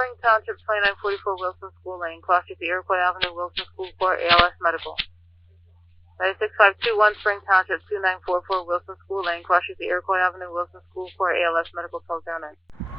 Spring Township, 2944 Wilson School Lane, cross street Iroquois Avenue, Wilson School Court, ALS Medical. 96521 Spring Township, 2944 Wilson School Lane, cross street Iroquois Avenue, Wilson School Court, ALS Medical, 1209.